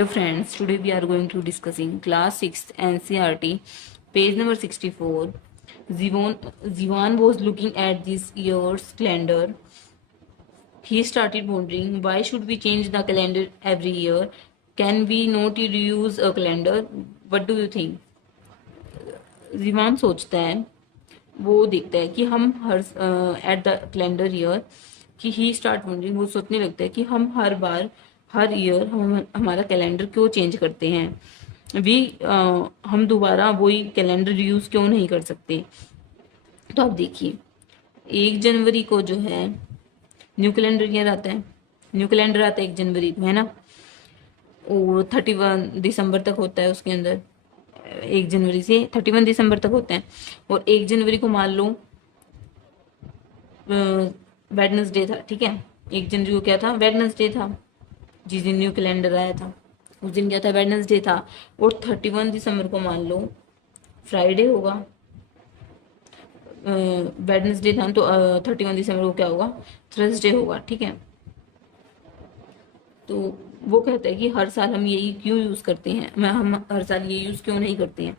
Dear friends, today we are going to discussing class 6th NCRT, page number 64. Zivan was looking at this year's calendar. He started wondering, why should we change the calendar every year? Can we not reuse a calendar? What do you think? जीवान सोचता है, वो देखता है कि हम her at the calendar year कि ही start wondering, वो सोचने लगता है कि हम हर बार हर ईयर हम हमारा कैलेंडर क्यों चेंज करते हैं। हम दोबारा वही कैलेंडर यूज क्यों नहीं कर सकते। तो आप देखिए, 1 जनवरी को जो है न्यू कैलेंडर ईयर आता है, न्यू कैलेंडर आता है 1 जनवरी को, है ना। और 31 दिसंबर तक होता है उसके अंदर, 1 जनवरी से 31 दिसंबर तक होते हैं। और 1 जनवरी को मान लो वेडनेसडे था, ठीक है। 1 जनवरी को क्या था? वेडनेसडे था, जिस दिन न्यू कैलेंडर आया था उस दिन क्या था? वेडनेसडे था। और 31 दिसंबर को मान लो फ्राइडे होगा, वेडनेसडे था तो 31 दिसंबर को क्या होगा? थर्सडे होगा, ठीक है। तो वो कहता है कि हर साल हम यही क्यों यूज करते हैं, हम हर साल ये यूज क्यों नहीं करते हैं।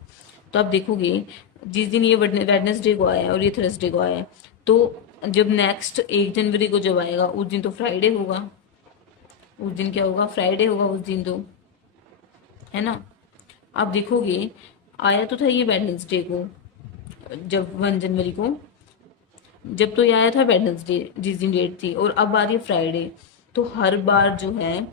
तो आप देखोगे, जिस दिन ये वेडनेसडे को आया और ये थर्सडे को आया, तो जब नेक्स्ट 1 जनवरी को जब आएगा उस दिन तो फ्राइडे होगा, उस दिन क्या होगा? फ्राइडे होगा उस दिन तो, है ना। आप देखोगे, आया तो था ये वेडनेसडे को जब 1 जनवरी को, जब तो ये आया था वेडनेसडे जिस दिन डेट थी, और अब आ रही है फ्राइडे। तो हर बार जो है,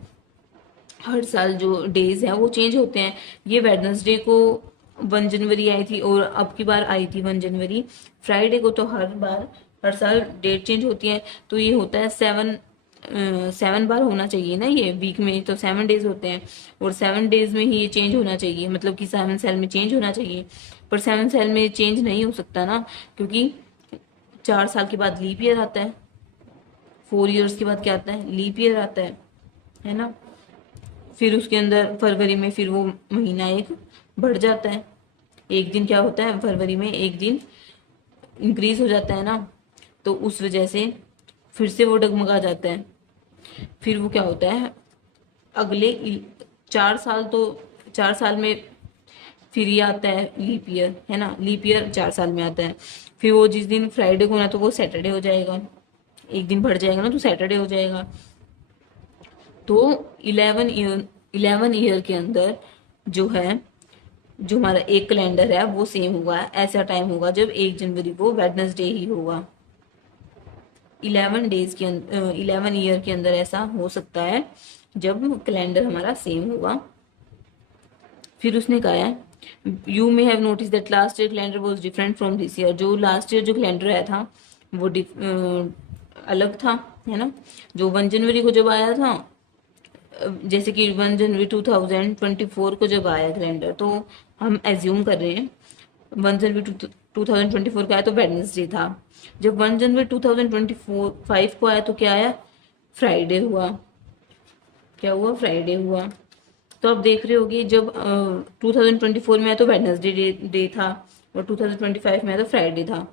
हर साल जो डेज हैं वो चेंज होते हैं। ये वेडनेसडे को 1 जनवरी आई थी और अब की बार आई थी 1 जनवरी फ्राइडे को, तो हर बार हर साल डेट चेंज होती है। तो ये होता है 7 बार होना चाहिए ना, ये वीक में तो 7 डेज होते हैं, और 7 डेज में ही ये चेंज होना चाहिए, मतलब कि 7 सेल में चेंज होना चाहिए। पर 7 सेल में चेंज नहीं हो सकता ना, क्योंकि 4 साल के बाद लीप ईयर आता है, 4 ईयर्स के बाद क्या आता है? लीप ईयर आता है ना। फिर उसके अंदर फरवरी में फिर वो महीना एक बढ़ जाता है, एक दिन क्या होता है फरवरी में, एक दिन इंक्रीज हो जाता है ना। तो उस वजह से फिर से वो डगमगा जाता है। फिर वो क्या होता है, अगले 4 साल, तो 4 साल में फिर ये आता है लीप ईयर, है ना। लीप ईयर 4 साल में आता है। फिर वो जिस दिन फ्राइडे को होना तो वो सैटरडे हो जाएगा, एक दिन बढ़ जाएगा ना तो सैटरडे हो जाएगा। तो 11 ईयर के अंदर जो है, जो हमारा एक कैलेंडर है वो सेम होगा। ऐसा टाइम होगा जब 1 जनवरी को वेडनेसडे ही होगा। 11 ईयर के अंदर ऐसा हो सकता है जब कैलेंडर हमारा सेम होगा। फिर उसने कहा है, you may have notice that last year calendar was different from this year. जो लास्ट ईयर जो कैलेंडर आया था वो अलग था, है ना। जो 1 जनवरी को जब आया था, जैसे कि 1 जनवरी 2024 को जब आया कैलेंडर, तो हम एज्यूम कर रहे हैं 1 जनवरी 2024 का आया तो वेडनेसडे था। जब 1 जनवरी 2025 को आया तो क्या आया? फ्राइडे हुआ। क्या हुआ? फ्राइडे हुआ। तो आप देख रहे होगे, जब 2024 में आया तो वेडनेसडे डे था, और 2025 में आया तो फ्राइडे था।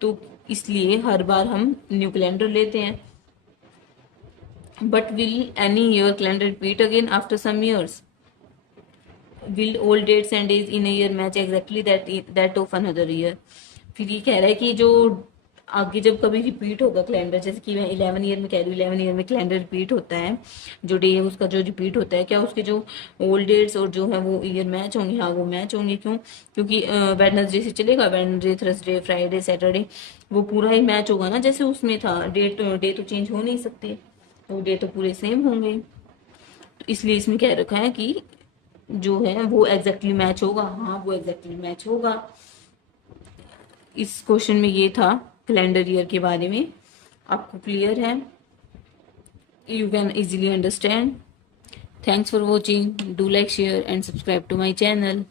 तो इसलिए हर बार हम न्यू कैलेंडर लेते हैं। But will any year calendar repeat again after some years? Will all dates and days in a year match exactly that of another year? फिर ये कह रहा है कि जो आगे जब कभी रिपीट होगा कैलेंडर, जैसे कि मैं 11 ईयर में कह रही हूँ, 11 ईयर में कैलेंडर रिपीट होता है, जो डे है उसका जो रिपीट होता है, क्या उसके जो ओल्ड डेट्स और जो है वो ईयर मैच होंगे? हाँ, वो मैच होंगे। क्यों? क्योंकि वेडनेसडे से चलेगा, वेडनेसडे, थर्सडे, फ्राइडे, सैटरडे, वो पूरा ही मैच होगा ना जैसे उसमें था। डे तो चेंज हो नहीं सकते, तो डे तो पूरे सेम होंगे। तो इसलिए इसमें कह रखा है कि जो है वो एग्जैक्टली मैच होगा। हाँ, वो एग्जैक्टली मैच होगा। इस क्वेश्चन में ये था कैलेंडर ईयर के बारे में। आपको क्लियर है? You can easily understand. Thanks for watching. Do like, share and subscribe to my channel.